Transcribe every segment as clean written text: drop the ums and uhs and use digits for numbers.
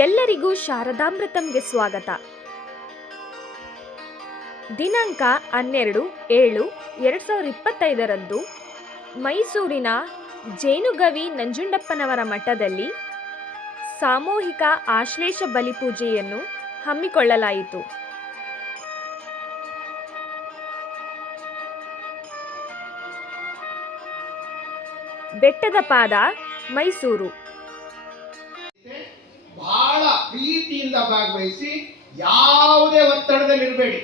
ಎಲ್ಲರಿಗೂ ಶಾರದಾಮೃತಂಗೆ ಸ್ವಾಗತ. ದಿನಾಂಕ 12/7/2025 ಮೈಸೂರಿನ ಜೇನುಗವಿ ನಂಜುಂಡಪ್ಪನವರ ಮಠದಲ್ಲಿ ಸಾಮೂಹಿಕ ಆಶ್ಲೇಷ ಬಲಿಪೂಜೆಯನ್ನು ಹಮ್ಮಿಕೊಳ್ಳಲಾಯಿತು. ಬೆಟ್ಟದ ಪಾದ, ಮೈಸೂರು. ಬಹಳ ಪ್ರೀತಿಯಿಂದ ಭಾಗವಹಿಸಿ, ಯಾವುದೇ ಒತ್ತಡದಲ್ಲಿ ಇರಬೇಡಿ.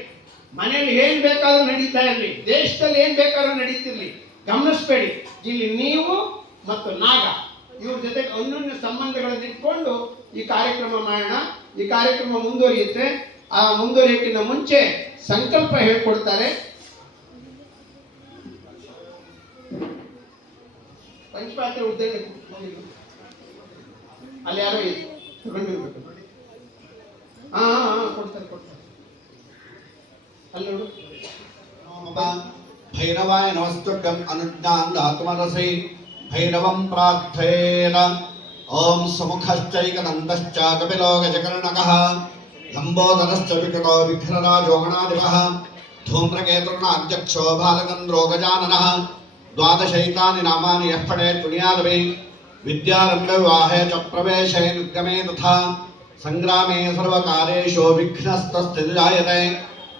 ಮನೆಯಲ್ಲಿ ಏನ್ ಬೇಕಾದ್ರೂ ನಡೀತಾ ಇರಲಿ, ದೇಶದಲ್ಲಿ ಏನ್ ಬೇಕಾದ್ರೂ ನಡೀತಿರ್ಲಿ, ಗಮನಿಸಬೇಡಿ. ಇಲ್ಲಿ ನೀವು ಮತ್ತು ನಾಗ ಇವ್ರ ಜೊತೆ ಅನ್ಯೋನ್ಯ ಸಂಬಂಧಗಳನ್ನು ಇಟ್ಕೊಂಡು ಈ ಕಾರ್ಯಕ್ರಮ ಮಾಡೋಣ. ಈ ಕಾರ್ಯಕ್ರಮ ಮುಂದುವರಿಯುತ್ತೆ. ಆ ಮುಂದುವರಿಯಕ್ಕಿಂತ ಮುಂಚೆ ಸಂಕಲ್ಪ ಹೇಳ್ಕೊಡ್ತಾರೆ. ಪಂಚಪಾತ್ರ ಉದ್ಯೋಗ ಅಲ್ಲಿ ಯಾರೋ ತಗೊಂಡಿರ್ಬೇಕು. ಕೊಡ್ತಾರೆ ಅಲ್ಲಿ ನೋಡು. ಭೈರವಾಯ ನಮಸ್ತುಭ್ಯಂ ಅನುಜ್ಞಾನಾತ್ಮರಸೈ ಭೈರವಂ ಪ್ರಾರ್ಥಯೇನ. ಓಂ ಸುಮುಖಶ್ಚೈಕದಂತಶ್ಚ ಕಪಿಲೋ ಗಜಕರ್ಣಕಃ ಲಂಬೋದರಶ್ಚ ವಿಕಟೋ ವಿಘ್ನರಾಜೋಗಣಾಧಿಪಃ ಧೂಮ್ರಕೇತುರ್ನಾಧ್ಯಕ್ಷೋ ಬಾಲಗಂಧ್ರೋ ಗಜಾನನಃ. ದ್ವಾದಶೈತಾನಿ ನಾಮಾನಿ ಯಃ ಪಠೇತ್ ಪುಣ್ಯಾದಪಿ ವಿದ್ಯಾರಂಭ ವಿವಾಹೇ ಚ ಪ್ರವೇಶೇ ನಿರ್ಗಮೇ ತಥಾ ಸಂಗ್ರಾಮೇ ಸರ್ವಕಾರ್ಯೇಷು ವಿಘ್ನಸ್ತಸ್ಯ ಜಾಯತೆ.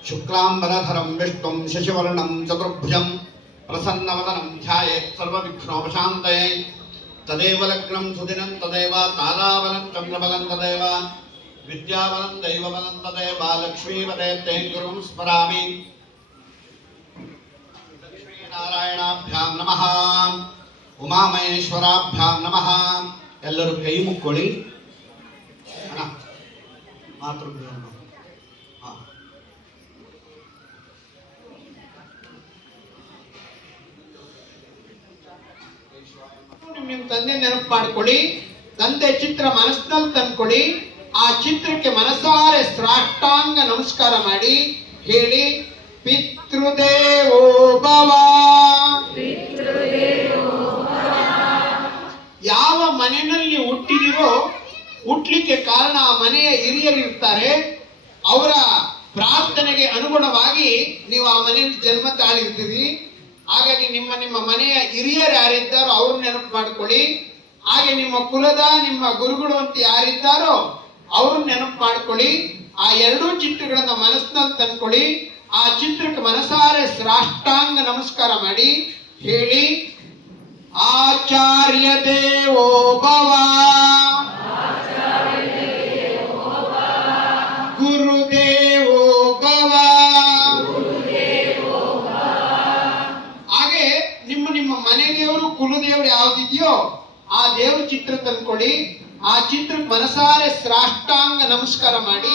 ಶುಕ್ಲಾಂಬರಧರಂ ವಿಷ್ಣುಂ ಶಶಿವರ್ಣಂ ಚತುರ್ಭುಜಂ ಪ್ರಸನ್ನವದನಂ ಧ್ಯಾಯೇತ್ ಸರ್ವವಿಘ್ನೋಪಶಾಂತಯೇ. ತದೇವ ಲಗ್ನಂ ಸುದಿನಂ ತದೇವ ತಾರಾಬಲಂ ಚಂದ್ರಬಲಂ ತದೇವ ವಿದ್ಯಾಬಲಂ ದೈವಬಲಂ ತದೇವ ಲಕ್ಷ್ಮೀಪದೇ ತೇ ಗುರುಂ ಸ್ಮರಾಮಿ. ಲಕ್ಷ್ಮೀನಾರಾಯಣಾಭ್ಯಾಂ ನಮಃ, ಉಮಾಮಹೇಶ್ವರಾಭ್ಯಾಂ ನಮಃ. ಎಲ್ಲರೂ ಕೈ ಮುಕ್ಕೊಳ್ಳಿ. ಮಾತೃಗೃಹ ನಿಮ್ಮ ತಂದೆ ನೆನಪು ಮಾಡ್ಕೊಳ್ಳಿ. ತಂದೆ ಚಿತ್ರ ಮನಸ್ಸಿನಲ್ಲಿ ತಂದ್ಕೊಳ್ಳಿ. ಆ ಚಿತ್ರಕ್ಕೆ ಮನಸಾರೆ ಸಾಷ್ಟಾಂಗ ನಮಸ್ಕಾರ ಮಾಡಿ ಹೇಳಿ, ಪಿತೃದೇವೋ ಭವ. ಯಾವ ಮನೆಯಲ್ಲಿ ಹುಟ್ಟಿದಿರೋ, ಹುಟ್ಟಲಿಕ್ಕೆ ಕಾರಣ ಆ ಮನೆಯ ಹಿರಿಯರಿರ್ತಾರೆ. ಅವರ ಪ್ರಾರ್ಥನೆಗೆ ಅನುಗುಣವಾಗಿ ನೀವು ಆ ಮನೆಯಲ್ಲಿ ಜನ್ಮ ತಾಳಿರ್ತೀರಿ. ಹಾಗಾಗಿ ನಿಮ್ಮ ನಿಮ್ಮ ಮನೆಯ ಹಿರಿಯರು ಯಾರಿದ್ದಾರೋ ಅವ್ರನ್ನ ನೆನಪು ಮಾಡ್ಕೊಳ್ಳಿ. ಹಾಗೆ ನಿಮ್ಮ ಕುಲದ ನಿಮ್ಮ ಗುರುಗಳು ಅಂತ ಯಾರಿದ್ದಾರೋ ಅವ್ರನ್ನ ನೆನಪು ಮಾಡ್ಕೊಳ್ಳಿ. ಆ ಎರಡೂ ಚಿತ್ರಗಳನ್ನ ಮನಸ್ಸಿನಲ್ಲಿ ತಂದ್ಕೊಳ್ಳಿ. ಆ ಚಿತ್ರಕ್ಕೆ ಮನಸಾರೆ ಸಾಷ್ಟಾಂಗ ನಮಸ್ಕಾರ ಮಾಡಿ ಹೇಳಿ, ಆಚಾರ್ಯ ದೇವೋ ಭವ, ಗುರುದೇವೋ ಭವ. ಹಾಗೆ ನಿಮ್ಮ ನಿಮ್ಮ ಮನೆ ದೇವರು ಕುಲದೇವರು ಯಾವ್ದಿದೆಯೋ ಆ ದೇವ್ರ ಚಿತ್ರ ತಂದ್ಕೊಳ್ಳಿ. ಆ ಚಿತ್ರಕ್ಕೆ ಮನಸಾರೆ ಸಾಷ್ಟಾಂಗ ನಮಸ್ಕಾರ ಮಾಡಿ.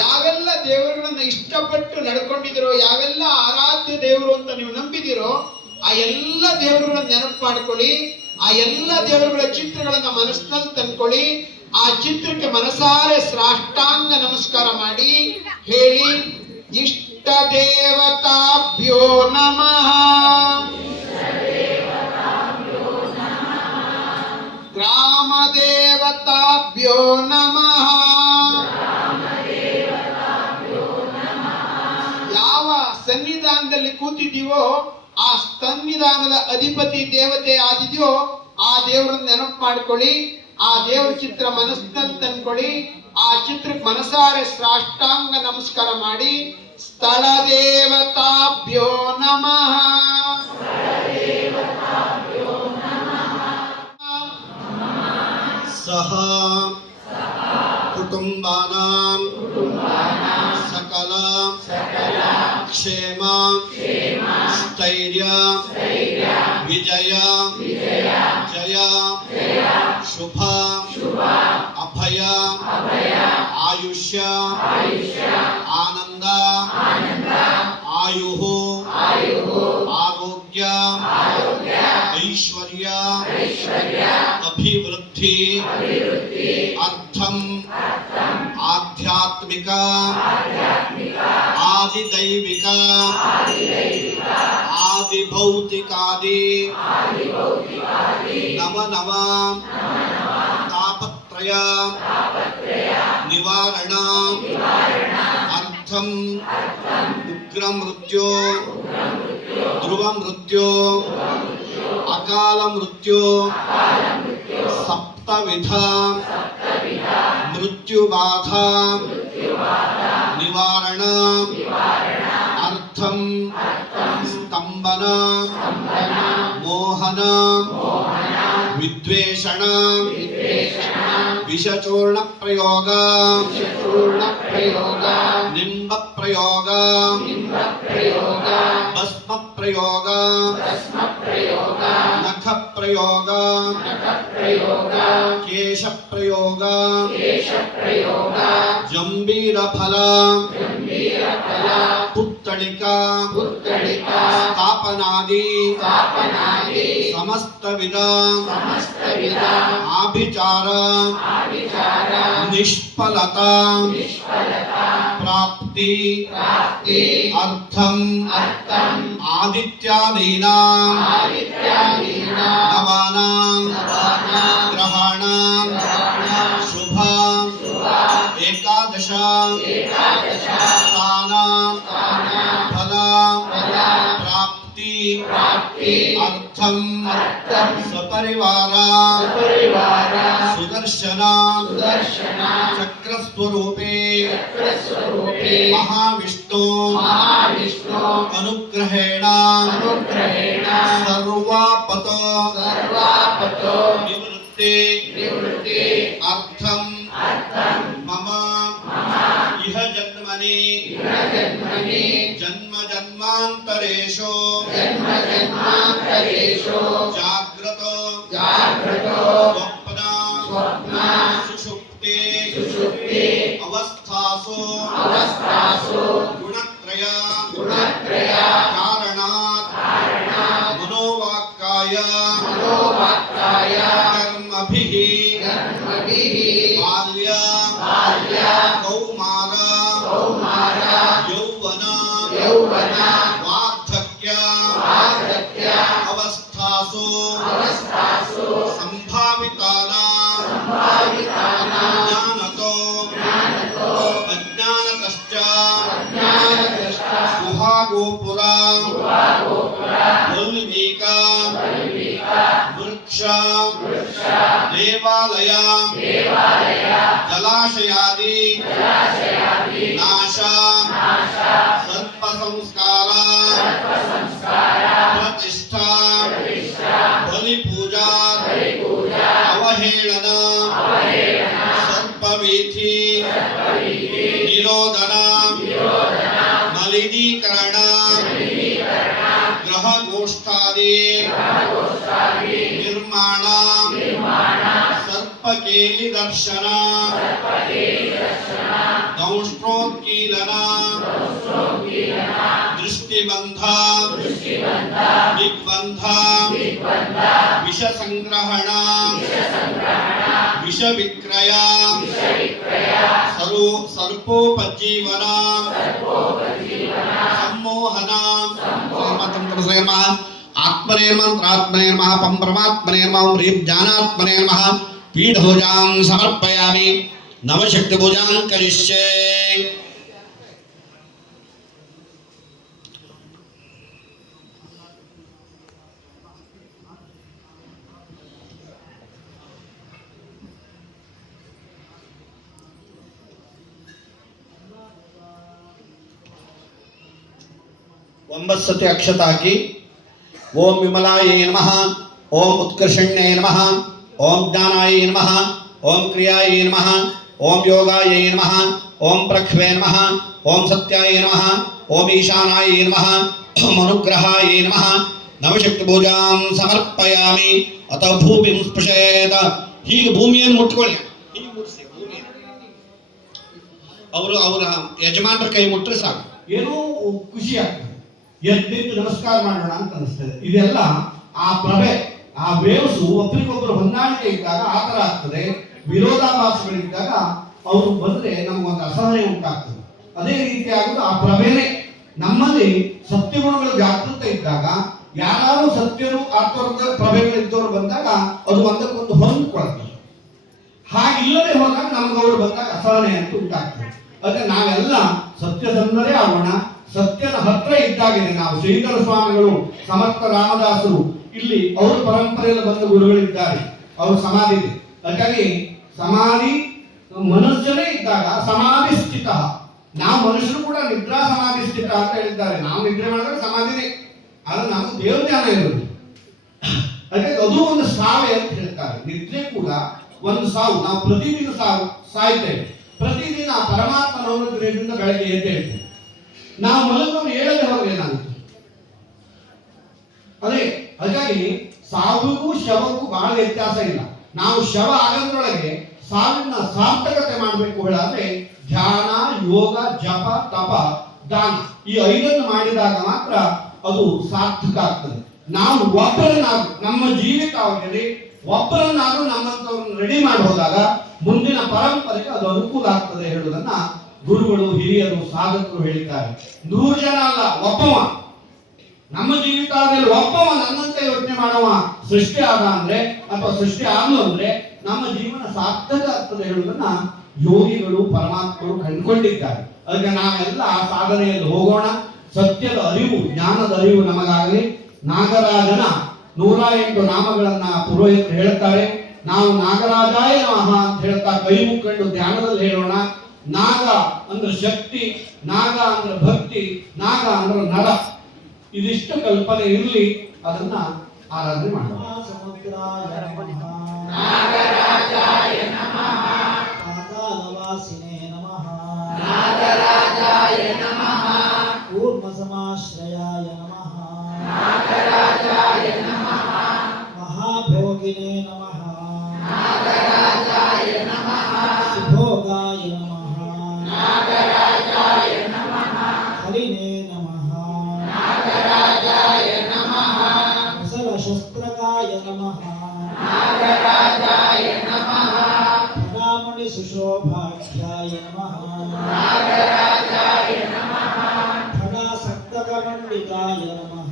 ಯಾವೆಲ್ಲ ದೇವರುಗಳನ್ನ ಇಷ್ಟಪಟ್ಟು ನಡ್ಕೊಂಡಿದಿರೋ, ಯಾವೆಲ್ಲ ಆರಾಧ್ಯ ದೇವರು ಅಂತ ನೀವು ನಂಬಿದಿರೋ ಆ ಎಲ್ಲ ದೇವರುಗಳನ್ನ ನೆನಪು ಮಾಡ್ಕೊಳ್ಳಿ. ಆ ಎಲ್ಲ ದೇವರುಗಳ ಚಿತ್ರಗಳನ್ನ ಮನಸ್ಸಿನಲ್ಲಿ ತಂದ್ಕೊಳ್ಳಿ. ಆ ಚಿತ್ರಕ್ಕೆ ಮನಸಾರೆ ಸಾಷ್ಟಾಂಗ ನಮಸ್ಕಾರ ಮಾಡಿ ಹೇಳಿ, ಇಷ್ಟ ದೇವತಾಭ್ಯೋ ನಮಃ, ಗ್ರಾಮ ದೇವತಾಭ್ಯೋ ನಮಃ. ಯಾವ ಸನ್ನಿಧಾನದಲ್ಲಿ ಕೂತಿದ್ದೀವೋ ಆ ಸನ್ನಿಧಾನದ ಅಧಿಪತಿ ದೇವತೆ ಆದಿದೆಯೋ ಆ ದೇವರನ್ನ ನೆನಪು ಮಾಡ್ಕೊಳ್ಳಿ. ಆ ದೇವರ ಚಿತ್ರ ಮನಸ್ಸಿನಲ್ಲಿ ತಂದ್ಕೊಳ್ಳಿ. ಆ ಚಿತ್ರಕ್ಕೆ ಮನಸಾರೆ ಸಾಷ್ಟಾಂಗ ನಮಸ್ಕಾರ ಮಾಡಿ, ಸ್ಥಳ ದೇವತಾಭ್ಯೋ ನಮಃ. ಸಹ ಕುಟುಂಬಾನಾಂ ಸಕಲ ಕ್ಷೇಮ ಸ್ಥೈರ್ಯ ವಿಜಯ ಜಯ ಶುಭ ಅಭಯ ಆಯುಷ್ಯ ಆನಂದ ಆಯುಃ ಆರೋಗ್ಯ ಐಶ್ವರ್ಯ ಅಭಿವೃದ್ಧಿ ಅರ್ಥಂ ಆಧ್ಯಾತ್ಮಿಕ ಆದಿದೈವಿಕ ಆದಿಭೌತಿಕಾದಿ ನವ ನವ ತಾಪತ್ರಯ ನಿವಾರಣ ಅರ್ಥಂ ಉಗ್ರ ಮೃತ್ಯು ಧ್ರುವ ಮೃತ್ಯು ಅಕಾಲ ಮೃತ್ಯು ಸಪ್ತವಿಧ ಮೃತ್ಯುಬಾಧಾ ನಿವಾರಣ ಅರ್ಥಂ ಸ್ತಂಭನ ಮೋಹನ ವಿದ್ವೇಷಣ ವಿಷಚೂರ್ಣ ಪ್ರಯೋಗ ನಿಂಬ ಪ್ರಯೋಗ ಭಸ್ಮ ಪ್ರಯೋಗ ನಖ ಪ್ರಯೋಗ ಕೇಶ ಪ್ರಯೋಗ ಜಂಬೀರ ಫಲ ಪುತ್ತಳಿಕ ಸ್ಥಾಪನಾದಿ ಸಮಸ್ತ ವಿಧ ಆಭಿಚಾರ ನಿಷ್ಫಲತಾ ಪ್ರಾಪ್ತಿ ಅರ್ಥಂ ಆದಿತ್ಯಾದೀನಾ ನವಾನಾಂ ಗ್ರಹಾಣಾಂ ಶುಭ ಏಕಾದಶ ಸ್ಥಾನಾಂ ಫಲ ಪ್ರಾಪ್ತಿ ಅರ್ಥಂ ಸಪರಿವಾರ ಸುದರ್ಶನ ಚಕ್ರಸ್ವರೂಪೇ ಮಹಾವಿಷ್ಣು ಅನುಗ್ರಹೇಣ ಸರ್ವಾಪತ ನಿವೃತ್ತಿ ಅರ್ಥಂ ಮಮ ಇಹ ಜನ್ಮನಿ ಜನ್ಮ ಜನ್ಮಾಂತರೇಷು ಜಾಗ್ರತ ಸ್ವಪ್ನ ಸುಷುಪ್ತಿ ಅವಸ್ಥಾಸು ಗುಣತ್ರಯ ಕಾರಣಾತ್ ಮನೋವಾಕ್ಕಾಯ ಕರ್ಮಭಿಃ ಬಾಲ್ಯ ಕೌಮಾರ ಯೌವನ ವಾರ್ಧಕ್ಯ ಅವಸ್ಥಾಸು ಸಂಭಾವಿತಾನಾಂ ಜ್ಞಾನತೋ ಅಜ್ಞಾನತಶ್ಚ ಗುಹಾಗೋಪುರ ವಲ್ಮೀಕ ವೃಕ್ಷ ದೇವಾಲಯ ಜಲಾಶಯಾದಿ ನಾಶ ಸರ್ಪ ಸಂಸ್ಕಾರ ಪ್ರತಿಷ್ಠಾ ಬಲಿಪೂಜಾ ಅವಹೇಳನ ಸರ್ಪವೀಥಿ ನಿರೋಧನ ಮಲಿನೀಕರಣ ಗ್ರಹಗೋಷ್ಠಾದಿ ನಿರ್ಮಾಣ ಸರ್ಪಕೇಲಿ ದರ್ಶನ ದಂಷ್ಟ್ರೋತ್ಕೀಲನ ದೃಷ್ಟಿಬಂಧ ದಿಗ್ಬಂಧ ವಿಷ ಸಂಗ್ರಹಣ ವಿಷ ವಿಕ್ರಯ ಸರ್ಪೋಪಜೀವನ सम्मोहन आत्मने मंत्रात्मने नमः पं परमात्मने नमः ओं ह्रीं ज्ञानात्मने नमः पीठभुजां समर्पयामि नवशक्तिभुजां करिष्ये ಒಂಬತ್ತು ಅಕ್ಷತ ಹಾಕಿ ಓಂ ವಿಮಲಾಯ ನಮಃ ಓಂ ಉತ್ಕರ್ಷಣ್ಯಾಯ ನಮಃ ಓಂ ಜ್ಞಾನಾಯ ನಮಃ ಓಂ ಕ್ರಿಯಾಯ ನಮಃ ಓಂ ಯೋಗಾಯ ನಮಃ ಓಂ ಪ್ರಕ್ಷವೇ ನಮಃ ಓಂ ಸತ್ಯಾಯ ನಮಃ ಓಂ ಈಶಾನಾಯ ನಮಃ ಓಂ ಅನುಗ್ರಹಾಯ ನಮಃ ನವಶಕ್ತಿ ಪೂಜಾಂ ಸಮರ್ಪಯಾಮಿ ಅತ ಭೂಮಿಂ ಸ್ಪೃಶೇತ. ಹೀಗೆ ಭೂಮಿಯನ್ನು ಮುಟ್ಕೊಳ್ಳಿ, ಹೀಗೆ ಮುಟ್ಟಿಸಿ ಭೂಮಿಯನ್ನು. ಅವರ ಯಜಮಾನರ ಕೈ ಮುಟ್ಟರೆ ಸಾಕು, ಏನೋ ಖುಷಿ ಆಗ್ತದೆ. ಎದ್ದು ನಮಸ್ಕಾರ ಮಾಡೋಣ ಅಂತ ಅನಿಸ್ತದೆ. ಇದೆಲ್ಲ ಆ ಪ್ರಭೆ, ಆ ವೇವ್ಸು ಒಬ್ಬರಿಗೊಬ್ಬರು ಹೊಂದಾಣಿಕೆ ಇದ್ದಾಗ ಆ ಥರ ಆಗ್ತದೆ. ವಿರೋಧಾಭಾಸಗಳಿದ್ದಾಗ ಅವರು ಬಂದ್ರೆ ನಮಗೊಂದು ಅಸಹನೆ ಉಂಟಾಗ್ತದೆ. ಅದೇ ರೀತಿ ಆಗುದು ಆ ಪ್ರಭೆನೇ ನಮ್ಮಲ್ಲಿ ಸತ್ಯಗುಣಗಳು ಜಾಗೃತ ಇದ್ದಾಗ ಯಾರು ಸತ್ಯರು ಆತ್ಮರದ ಪ್ರಭೆಗಳಿದ್ದವರು ಬಂದಾಗ ಅದು ಒಂದಕ್ಕೊಂದು ಹೊಂದ್ಕೊಳ್ತದೆ. ಹಾಗಿಲ್ಲದೆ ಹೋದಾಗ ನಮ್ಗೆ ಅವರು ಬಂದಾಗ ಅಸಹನೆ ಅಂತ ಉಂಟಾಗ್ತದೆ. ಅದಕ್ಕೆ ನಾವೆಲ್ಲ ಸತ್ಯಸಂಧರೇ ಆಗೋಣ. ಸತ್ಯದ ಹತ್ರ ಇದ್ದಾಗಿದೆ ನಾವು. ಶ್ರೀಧರ ಸ್ವಾಮಿಗಳು, ಸಮರ್ಥ ರಾಮದಾಸರು, ಇಲ್ಲಿ ಅವ್ರ ಪರಂಪರೆಯಲ್ಲಿ ಬಂದ ಗುರುಗಳಿದ್ದಾರೆ, ಅವ್ರ ಸಮಾಧಿ ಇದೆ. ಹಾಗಾಗಿ ಸಮಾಧಿ ಮನುಷ್ಯನೇ ಇದ್ದಾಗ ಸಮಾಧಿ ಸ್ಥಿತ. ನಾವು ಮನುಷ್ಯರು ಕೂಡ ನಿದ್ರಾ ಸಮಾಧಿ ಸ್ಥಿತ ಅಂತ ಹೇಳಿದ್ದಾರೆ. ನಾವು ನಿದ್ರೆ ಮಾಡಿದ್ರೆ ಸಮಾಧಿನೇ, ಅದು ನಮ್ಗೆ ದೇವ್ರ ಜ್ಞಾನ ಇರೋದು. ಅದಕ್ಕೆ ಅದು ಒಂದು ಸಾವೆ ಅಂತ ಹೇಳ್ತಾರೆ. ನಿದ್ರೆ ಕೂಡ ಒಂದು ಸಾವು. ನಾವು ಪ್ರತಿದಿನ ಸಾಯ್ತೇವೆ. ಪ್ರತಿದಿನ ಪರಮಾತ್ಮನ ಅನುಗ್ರಹದಿಂದ ಬೆಳಗ್ಗೆ ಎದ್ದೇಳ್ತೇವೆ. ನಾವು ಮಲಗವನ್ನು ಹೇಳದೆ ಹೋದ್ರೆ ಏನಾಗುತ್ತೆ? ಅದೇ ಹಾಗಾಗಿ ಸಾವಿಗೂ ಶವಕ್ಕೂ ಬಹಳ ವ್ಯತ್ಯಾಸ ಇಲ್ಲ. ನಾವು ಶವ ಆಗೋದ್ರೊಳಗೆ ಸಾವಿನ ಸಾರ್ಥಕತೆ ಮಾಡಬೇಕು ಹೇಳಾದ್ರೆ ಧ್ಯಾನ, ಯೋಗ, ಜಪ, ತಪ, ದಾನ ಈ 5 ಮಾಡಿದಾಗ ಮಾತ್ರ ಅದು ಸಾರ್ಥಕ ಆಗ್ತದೆ. ನಾವು ಒಬ್ಬರನ್ನಾದ್ರೂ ನಮ್ಮ ಜೀವಿತಾವಧಿಯಲ್ಲಿ ಒಬ್ಬರನ್ನಾದ್ರೂ ನಮ್ಮಂತವ್ರನ್ನ ರೆಡಿ ಮಾಡಿ ಹೋದಾಗ ಮುಂದಿನ ಪರಂಪರೆಗೆ ಅದು ಅನುಕೂಲ ಆಗ್ತದೆ ಹೇಳುವುದನ್ನ ಗುರುಗಳು, ಹಿರಿಯರು, ಸಾಧಕರು ಹೇಳಿದ್ದಾರೆ. 100 ಜನ ಅಲ್ಲ, ಒಬ್ಬವ ನಮ್ಮ ಜೀವಿತಾವಧಿಯಲ್ಲಿ ಒಬ್ಬವ ನನ್ನಂತೆ ಯೋಚನೆ ಮಾಡುವ ಸೃಷ್ಟಿ ಆದ ಅಂದ್ರೆ ಅಥವಾ ಸೃಷ್ಟಿ ಆದ್ಲು ಅಂದ್ರೆ ನಮ್ಮ ಜೀವನ ಸಾರ್ಥಕ ಆಗ್ತದೆ ಹೇಳುವುದನ್ನ ಯೋಗಿಗಳು, ಪರಮಾತ್ಮರು ಕಂಡುಕೊಂಡಿದ್ದಾರೆ. ಅದಕ್ಕೆ ನಾವೆಲ್ಲ ಆ ಸಾಧನೆಯಲ್ಲಿ ಹೋಗೋಣ. ಸತ್ಯದ ಅರಿವು, ಜ್ಞಾನದ ಅರಿವು ನಮಗಾಗಲಿ. ನಾಗರಾಜನ 108 ನಾಮಗಳನ್ನ ಪುರೋಹಿತರು ಹೇಳ್ತಾರೆ. ನಾವು ನಾಗರಾಜಾಯ ನಮಃ ಅಂತ ಹೇಳ್ತಾ ಕೈ ಮುಕ್ಕೊಂಡು ಧ್ಯಾನದಲ್ಲಿ ಹೇಳೋಣ. ನಾಗ ಅಂದ್ರೆ ಶಕ್ತಿ, ನಾಗ ಅಂದ್ರೆ ಭಕ್ತಿ, ನಾಗ ಅಂದ್ರೆ ನರ. ಇದಿಷ್ಟು ಕಲ್ಪನೆ ಇರಲಿ, ಅದನ್ನ ಆರಾಧನೆ ಮಾಡೋಣ. ನಾಗರಾಜಾಯ ನಮಃ, ಪಾತಾಳವಾಸಿನೇ ನಮಃ, ನಾಗರಾಜಾಯ ನಮಃ, ಕೂರ್ಮಸಮಾಶ್ರಯಾಯ ನಮಃ, ನಾಗರಾಜಾಯ ನಮಃ, ಮಹಾಭೋಗಿನೇ ನಮಃ, ನಾಗರಾಜಾಯ ನಮಃ, ಸುಭೋಗಾಯ ನಮಃ, ನಾಗರಾಜಾಯ ನಮಃ, ಹರಿನೇ ನಮಃ, ನಾಗರಾಜಾಯ ನಮಃ, ಕುಶಲಶಸ್ತ್ರಕಾಯ ನಮಃ, ನಾಗರಾಜಾಯ ನಮಃ, ಫಣಾಮಣಿ ಸುಶೋಭಾಖ್ಯಾಯ ನಮಃ, ನಾಗರಾಜಾಯ ನಮಃ, ಫಣಾಸಕ್ತಕಮಂಡಿತಾಯ ನಮಃ,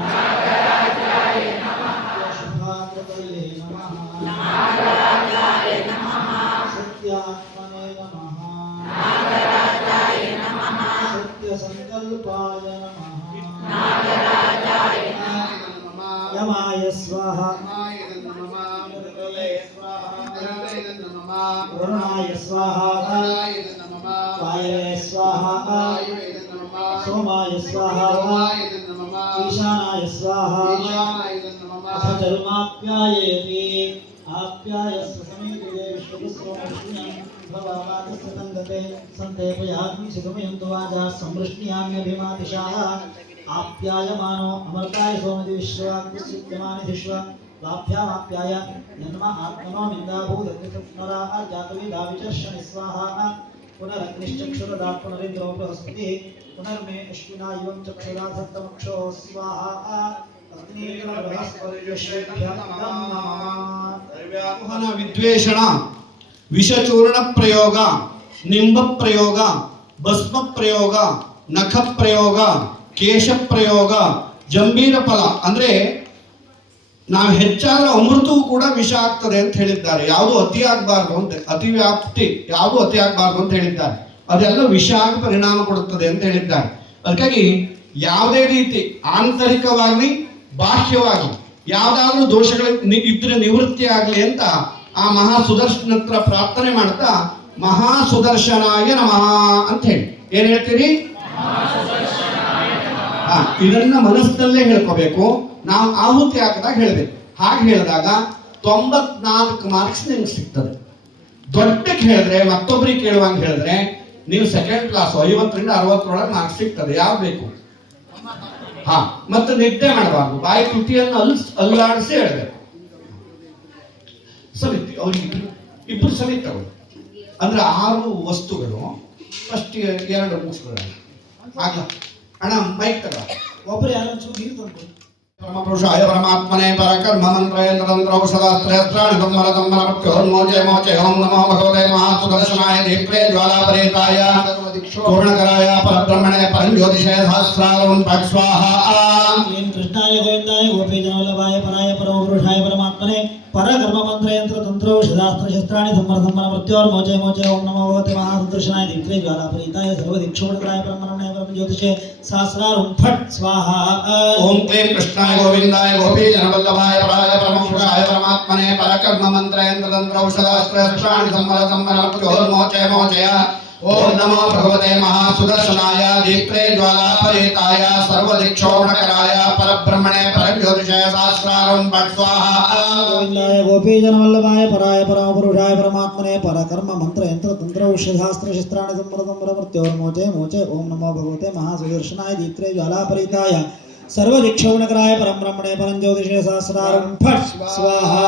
ನಾಗರಾಜಾಯ ನಮಃ, ಶುಭಾಕೃತಯೇ ನಮಃ, ನಾಗರಾಜಾಯ ನಮಃ, ಸತ್ಯಾತ್ಮನೇ ನಮಃ, ನಾಗರಾಜಾಯ ನಮಃ, ಸತ್ಯಸಂಕಲ್ಪಾಯ ನಮಃ, ನಾಗರಾಜಾಯ ನಮಃ, ಯಮಾಯ ಸ್ವಾಹ, ವರುಣಾಯ ಸ್ವಾಹ, ವಾಯವೆ ಸ್ವಾಹ, ಸೋಮಾಯ ಸ್ವಾಹ, ಈಶಾನಾಯ ಸ್ವಾಹ, ಅಥ ಚರ್ಮಾಪ್ಯಾಯೇತಿ ಆಪ್ಯಾಯಸ್ವ ಸಮೇತೇ ವಿಶ್ವಸ್ವಮೃಷ್ಣ್ಯಾಂ ಭವಾಮಾತಸ್ತಂಗತೆ ಸಂತೇಪಯಾಗ್ನಿ ಸುಗಮಯಂತು ವಾಜಾ ಸಂವೃಷ್ಣ್ಯಾಮ್ಯಭಿಮಾತಿಶಾಃ ಆಪ್ಯಾಯಮಾನೋ ಅಮರ್ತಾಯ ಸೋಮದಿ ವಿಶ್ವಾಗ್ನಿಶ್ಚಿತ್ಯಮಾನಿ ವಿಶ್ವ लाभ्यामाप्याय जन्म आत्मनो निन्दाभूतकृतपुनराः जातवेदाविचर्षणि स्वाहा पुनरग्निश्चक्षुरदात् पुनरिन्द्रो बृहस्पतिः पुनर्मे अश्विना इवं चक्षुरा सप्तमक्षो स्वाहा ಮೋಹನ ವಿದ್ವೇಷಣ, ವಿಷಚೂರ್ಣ ಪ್ರಯೋಗ, ನಿಂಬ ಪ್ರಯೋಗ, ಭಸ್ಮ ಪ್ರಯೋಗ, ನಖ ಪ್ರಯೋಗ, ಕೇಶ ಪ್ರಯೋಗ, ಜಂಬೀರ ಫಲ ಅಂದ್ರೆ ನಾವು ಹೆಚ್ಚಾದ ಅಮೃತವೂ ಕೂಡ ವಿಷ ಆಗ್ತದೆ ಅಂತ ಹೇಳಿದ್ದಾರೆ. ಯಾವುದು ಅತಿ ಆಗಬಾರ್ದು ಅಂತ, ಅತಿ ವ್ಯಾಪ್ತಿ ಯಾವುದು ಅತಿ ಆಗಬಾರ್ದು ಅಂತ ಹೇಳಿದ್ದಾರೆ. ಅದೆಲ್ಲ ವಿಷ ಆಗಿ ಪರಿಣಾಮ ಕೊಡುತ್ತದೆ ಅಂತ ಹೇಳಿದ್ದಾರೆ. ಅದಕ್ಕಾಗಿ ಯಾವುದೇ ರೀತಿ ಆಂತರಿಕವಾಗಿ ಬಾಹ್ಯವಾಗಿ ಯಾವ್ದಾದ್ರೂ ದೋಷಗಳು ಇದ್ರೆ ನಿವೃತ್ತಿ ಆಗಲಿ ಅಂತ ಆ ಮಹಾ ಸುದರ್ಶನ ಹತ್ರ ಪ್ರಾರ್ಥನೆ ಮಾಡ್ತಾ ಮಹಾ ಸುದರ್ಶನಾಯ ನಮಃ ಅಂತ ಹೇಳಿ ಏನ್ ಹೇಳ್ತೀರಿ? ಇದನ್ನ ಮನಸ್ಸಿನಲ್ಲೇ ಹೇಳ್ಕೋಬೇಕು. ನಾವು ಆಹುತಿ ಹಾಕಿದಾಗ ಹೇಳ್ಬೇಕು. ಹಾಗೆ ಹೇಳಿದಾಗ 94 ಮಾರ್ಕ್ಸ್ ನಿಮ್ಗೆ ಸಿಗ್ತದೆ. ದೊಡ್ಡಕ್ಕೆ ಹೇಳಿದ್ರೆ, ಮತ್ತೊಬ್ಬರಿಗೆ ಕೇಳುವಂಗೆ ಹೇಳಿದ್ರೆ ನೀವು ಸೆಕೆಂಡ್ ಕ್ಲಾಸ್ 50ರಿಂದ 60 ಮಾರ್ಕ್ಸ್ ಸಿಗ್ತದೆ. ಯಾವ್ದು ಬೇಕು? ಮತ್ತೆ ನಿದ್ದೆ ಮಾಡಬಾರ್ದು. ಬಾಯಿ ತುಟಿಯನ್ನು ಅಲ್ಲಾಡಿಸಿ ಹೇಳ್ಬೇಕು. ಸಮಿತಿ ಅವ್ರಿಗೆ ಇಬ್ರು ಸಮಿತಿ ಅವರು ಅಂದ್ರೆ 6 ವಸ್ತುಗಳು. ಫಸ್ಟ್ 2 ಮುಗಿಸ್ಕೊಳ್ಳೋಣ. ಆಗ್ಲ ಅಣ್ಣ ಮೈಕ್ ತಗ. ಒಬ್ಬರು ಯಾರೊಂಚೂರು ನೀರು ತಂದು ಪರಮಪುರುಷಾಯ ಪರಮಾತ್ಮನೆ ಪರಕರ್ಮ ಮಂತ್ರಯಂತ್ರಯಂತ್ರೌಷಧಾಸ್ತ್ರಯಸ್ತ್ರಾಣಿ ಸಂವರ ಮೋಚೆ ಮೋಚೆ ಓಂ ನಮೋ ಭಗವತೆ ಮಹಾಸುದರ್ಶನಾಯ ದೀಪ್ರೇ ಜ್ವಾಲಾಪರೇತಾಯ सर्वदिक्षो पूर्णकराय परब्रह्मणे परंज्योतिषे सहस्रारं पट् स्वाहा क्लीं कृष्णाय गोविन्दाय गोपीजनवल्लभाय पराय परमपुरुषाय परमात्मने परकर्म मंत्र यंत्र तंत्र शास्त्र शस्त्राणि संवर संवर मृत्योर्मोचे मोचे ओम नमो भगवते महासुदर्शनाय दीप्ते ज्वालापरीताय सर्वदिक्षोपकराय परमरमणे परमज्योतिषे सहस्रारं फट् स्वाहा ओम क्लीं कृष्णाय गोविन्दाय गोपीजनवल्लभाय पराय परमपुरुषाय परमात्मने परकर्म मंत्र यंत्र तंत्र शास्त्र शस्त्राणि संवर संवर मृत्योर्मोचे मोचय ओम नमो भगवते महासुदर्शनाय दीप्ते ज्वालापरीताय सर्वदिक्षोपकराय परब्रह्मणे परमज्योतिषे सहस्रारं पट् स्वाहा गोविन्दाय गोपीजनवल्लभाय पराय परमपुरुषाय परमात्मने परकर्म मंत्र यंत्र तंत्र शास्त्र शस्त्राणि संवर संवर मृत्योर्मोचे मोचे ओम नमो भगवते महासुदर्शनाय दीप्ते ज्वालापरीताय सर्वदिक्षोपकराय परब्रह्मणे परमज्योतिषे सहस्रारं फट् स्वाहा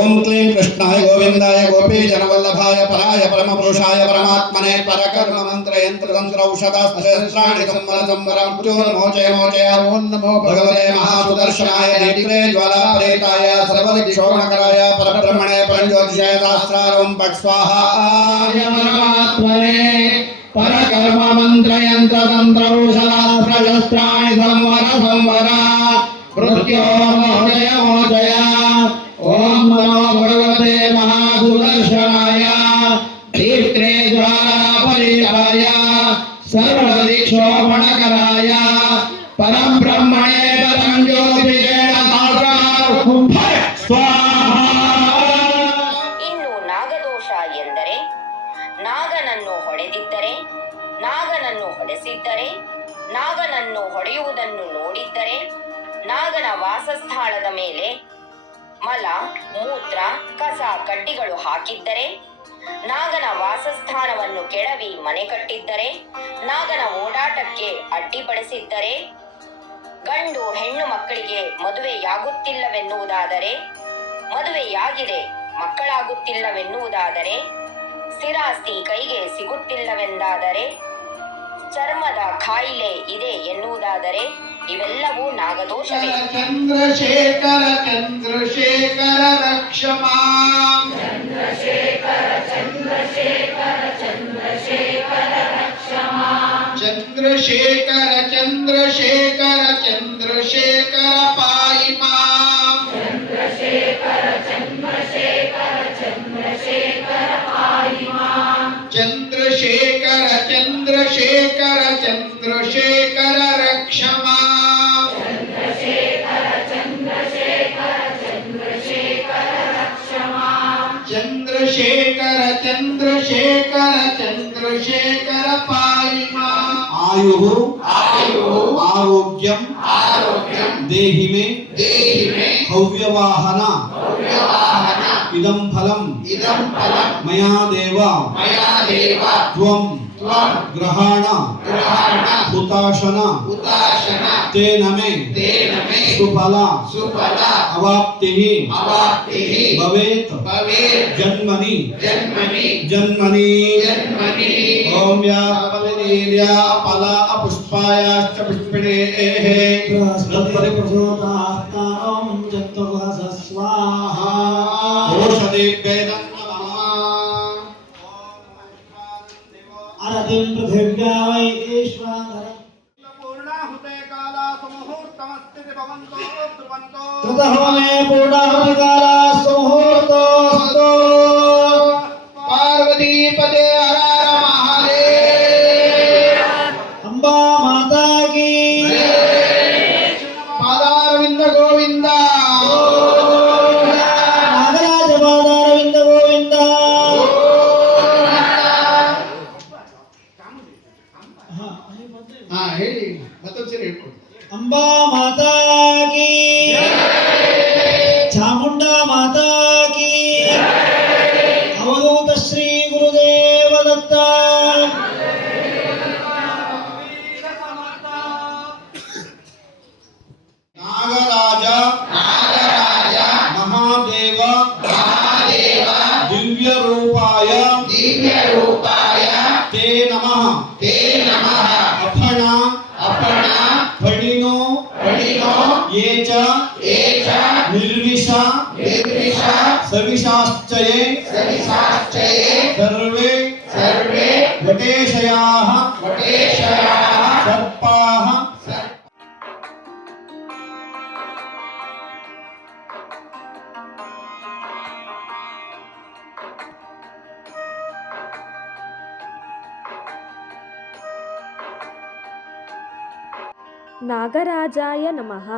ओम क्लीं कृष्णाय गोविन्दाय गोपीजनवल्लभाय पराय परमपुरुषाय परमात्मने परकर्म मंत्र यंत्र तंत्र औषधास्त्राणि संवर संवर मृत्योर्मोचे मोचे ओम नमो भगवते महासुदर्शनाय दीप्ते ज्वालापरीताय सर्वदिक्षोपकराय परब्रह्मणे परमज्योतिषे सहस्रारं पट् स्वाहा परमात्मने परकर्म मंत्र यंत्र तंत्र औषधास्त्राणि संवर संवर मृत्योर्मोचय मोचय ओम नमो भगवते महासुदर्शनाय दीप्ते ज्वालापरीताय सर्वदिक्षोपणकराय परब्रह्मणे परमज्योतिषे सहस्रारं फट् स्वाहा ಇನ್ನು ನಾಗದೋಷ ಎಂದರೆ ನಾಗನನ್ನು ಹೊಡೆದಿದ್ದರೆ, ನಾಗನನ್ನು ಹೊಡೆಸಿದ್ದರೆ, ನಾಗನನ್ನು ಹೊಡೆಯುವುದನ್ನು ನೋಡಿದ್ದರೆ, ನಾಗನ ವಾಸಸ್ಥಳದ ಮೇಲೆ ಮಲ ಮೂತ್ರ ಕಸ ಕಡ್ಡಿಗಳು ಹಾಕಿದ್ದರೆ, ನಾಗನ ವಾಸಸ್ಥಾನವನ್ನು ಕೆಡವಿ ಮನೆ ಕಟ್ಟಿದ್ದರೆ, ನಾಗನ ಓಡಾಟಕ್ಕೆ ಅಡ್ಡಿಪಡಿಸಿದ್ದರೆ, ಗಂಡು ಹೆಣ್ಣು ಮಕ್ಕಳಿಗೆ ಮದುವೆಯಾಗುತ್ತಿಲ್ಲವೆನ್ನುವುದಾದರೆ, ಮದುವೆಯಾಗಿದೆ ಮಕ್ಕಳಾಗುತ್ತಿಲ್ಲವೆನ್ನುವುದಾದರೆ, ಸ್ಥಿರಾಸ್ತಿ ಕೈಗೆ ಸಿಗುತ್ತಿಲ್ಲವೆಂದಾದರೆ, ಚರ್ಮದ ಕಾಯಿಲೆ ಇದೆ ಎನ್ನುವುದಾದರೆ ಇವೆಲ್ಲವೂ ನಾಗದೋಷವೇ. ಚಂದ್ರಶೇಖರ ಚಂದ್ರಶೇಖರ ರಕ್ಷಮಾ ಚಂದ್ರಶೇಖರ ಚಂದ್ರಶೇಖರ ಚಂದ್ರಶೇಖರ ಪಾಯಿ ಮಾಂ ಚಂದ್ರಶೇಖರ ಚಂದ್ರಶೇಖರ ಚಂದ್ರಶೇಖರ ರಕ್ಷಮಾ ಚಂದ್ರಶೇಖರ ಚಂದ್ರಶೇಖರ ಚಂದ್ರಶೇಖರ ಪಾಯಿ ಮಾಂ आयुः आरोग्यम देहि में हव्यवाहन इदं फलम मया देव त्वं ग्रहाण हुताशन तेन मे सुफला अवाप्तिः भवेत् जन्मनि ओम या फलनीर्या फला पुष्पायाश्च पुष्पिणेः बृहस्पति प्रचोदयात्तारं जन्तुगः स्वाहा ओषधेभ्ये नमः अरतिं पृथिव्या वै ईश्वरः पूर्णाहुते काला सुमुहूर्तमस्ति भवन्तो ध्रुवन्तो कृतहोमे पूर्णाहुतिकाला सुमुहूर्तोऽस्तु पार्वती पते हर हर महादेव अम्बा माता की पादारविंद गोविंद नागराज पादारविंद गोविंद हाँ ಹೇಳಿ ಮತ್ತೊಂದು ಸರಿ ಹೇಳ್ಕೊಡಿ अम्बा माता की चामुंडा माता की अवधूत श्री गुरुदेव दत्त नागराज महादेव दिव्य रूपाय ते नमः अपना फणिनो ये च निर्विषा सविशाश्चये सर्वे घटेशयाः ನಾಗರಾಜಾಯ ನಮಃ.